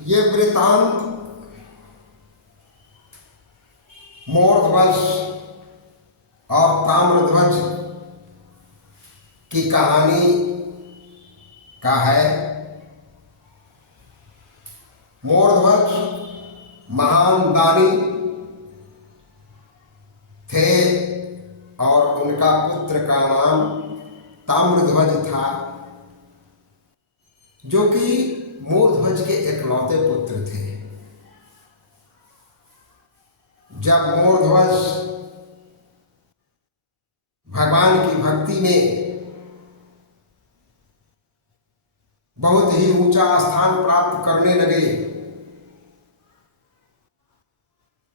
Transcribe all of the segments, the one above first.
ये वृतांत मोरध्वज और ताम्रध्वज की कहानी का है। मोरध्वज महान दानी थे और उनका पुत्र का नाम ताम्रध्वज था, जो कि मोरध्वज के इकलौते पुत्र थे। जब मोरध्वज भगवान की भक्ति में बहुत ही ऊंचा स्थान प्राप्त करने लगे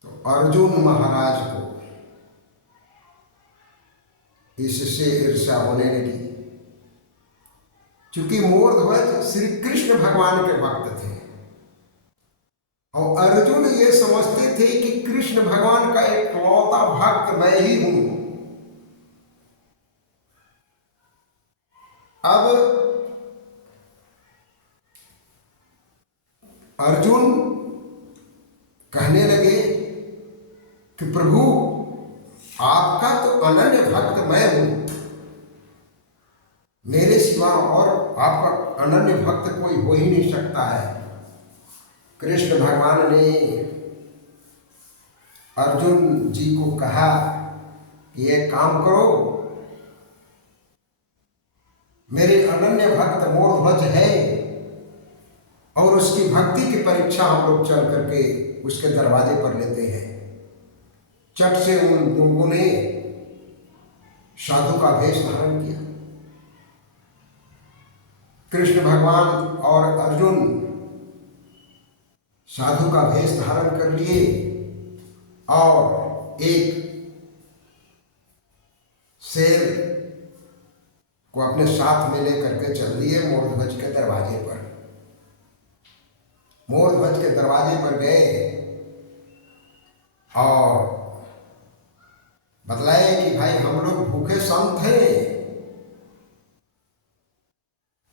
तो अर्जुन महाराज को इससे ईर्ष्या होने लगी। क्योंकि मोरध्वज श्री कृष्ण भगवान के भक्त थे और अर्जुन ये समझते थे कि कृष्ण भगवान का इकलौता भक्त मैं ही हूं। अब अर्जुन कहने लगे कि प्रभु आपका तो अनन्य भक्त मैं हूं, मेरे सिवा और आपका अनन्य भक्त कोई हो ही नहीं सकता है। कृष्ण भगवान ने अर्जुन जी को कहा कि एक काम करो, मेरे अनन्य भक्त मोरध्वज है और उसकी भक्ति की परीक्षा हम लोग चल करके उसके दरवाजे पर लेते हैं। चट से उन लोगों ने साधु का भेष धारण किया। कृष्ण भगवान और अर्जुन साधु का भेष धारण कर लिए और एक शेर को अपने साथ में लेकर के चल दिए मोरध्वज के दरवाजे पर। मोरध्वज के दरवाजे पर गए और बतलाए कि भाई हम लोग भूखे संत हैं,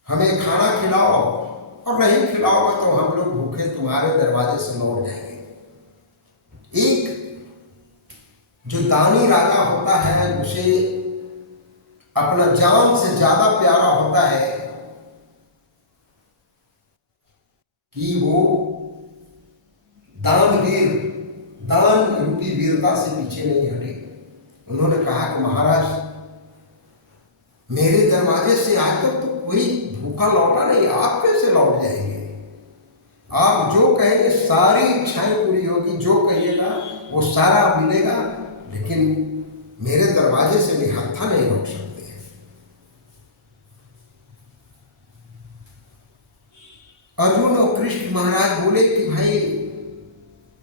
हमें खाना खिलाओ और नहीं खिलाओगे तो हम लोग भूखे तुम्हारे दरवाजे से लौट जाएंगे। एक जो दानी राजा होता है उसे अपना जान से ज्यादा प्यारा होता है कि वो दान रूपी वीरता से पीछे नहीं हटे। उन्होंने कहा कि महाराज मेरे दरवाजे से आज तक तो कोई भूखा लौटा नहीं, आप कैसे लौट जाएंगे? आप जो कहेंगे सारी इच्छाएं पूरी होगी, जो कहिएगा वो सारा मिलेगा, लेकिन मेरे दरवाजे से निहत्था नहीं लौट सकते। अर्जुन और कृष्ण महाराज बोले कि भाई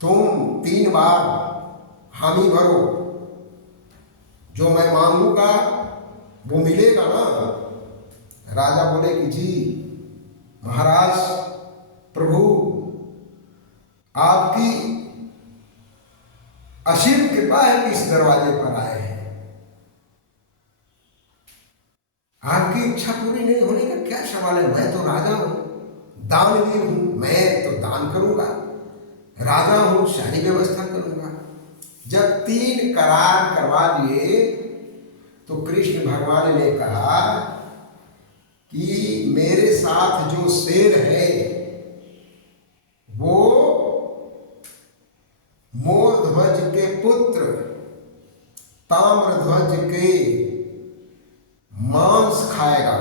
तुम 3 बार हामी भरो, जो मैं मांगूंगा वो मिलेगा ना? राजा बोले कि जी महाराज, प्रभु आपकी असीम कृपा है कि इस दरवाजे पर आए हैं। आपकी इच्छा पूरी नहीं होने का क्या सवाल है? मैं तो राजा हूं, दानवीर हूं, मैं तो दान करूंगा, राजा हूं, सारी व्यवस्था करूंगा। जब 3 करार करवा लिए तो कृष्ण भगवान ने कहा कि मेरे साथ जो शेर है वो मोरध्वज के पुत्र ताम्रध्वज के मांस खाएगा।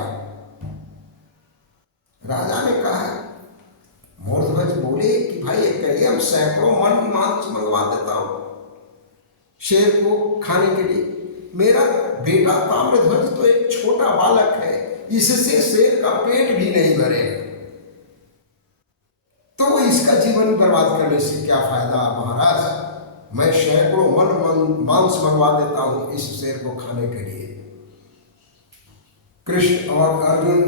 राजा ने कहा, मोरध्वज बोले कि भाई ये कहिए, हम सैकड़ों मन मांस मंगवा देता हूं शेर को खाने के लिए। मेरा बेटा ताम्रध्वज तो एक छोटा बालक है, इससे शेर का पेट भी नहीं भरेगा, तो इसका जीवन बर्बाद करने से क्या फायदा? महाराज मैं सैकड़ों मन मांस मंगवा देता हूं इस शेर को खाने के लिए। कृष्ण और अर्जुन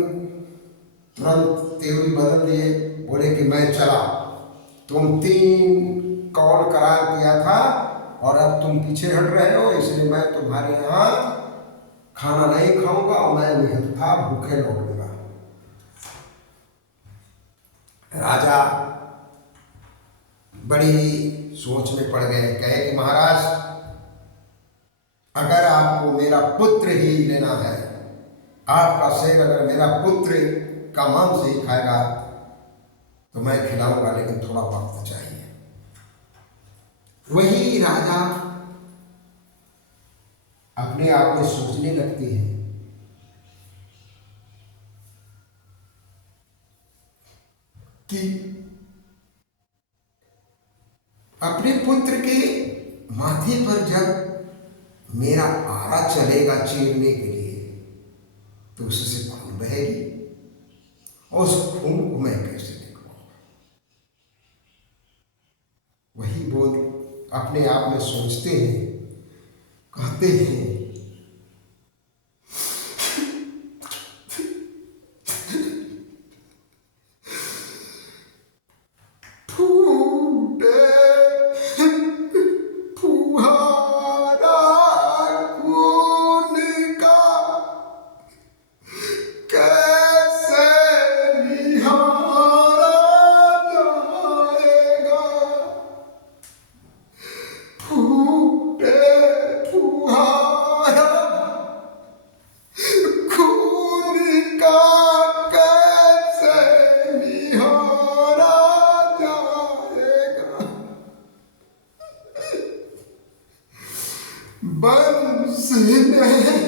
तुरंत तेवरी बदल दिए, बोले कि मैं चला, तुम 3 कौल करार किया था और अब तुम पीछे हट रहे हो, इसलिए मैं तुम्हारे यहाँ खाना नहीं खाऊंगा और मैं निहत्था भूखे लौटूंगा। राजा बड़ी सोच में पड़ गए। कहे कि महाराज, अगर आपको मेरा पुत्र ही लेना है, आपका शेर अगर मेरा पुत्र का मांस ही खाएगा तो मैं खिलाऊंगा, लेकिन थोड़ा वक्त चाहिए। वही राजा अपने आप में सोचने लगती है कि अपने पुत्र के माथे पर जब मेरा आरा चलेगा चीरने के लिए तो उससे खून बहेगी, और उस खून को मैं कैसे देखूंगा। वही बोल अपने आप में सोचते हैं, कहते हैं, फूटे फुहारा खून का कैसे निहारा जाएगा। फूटे फुहारा खून का कैसे निहारा जाएगा। बंस में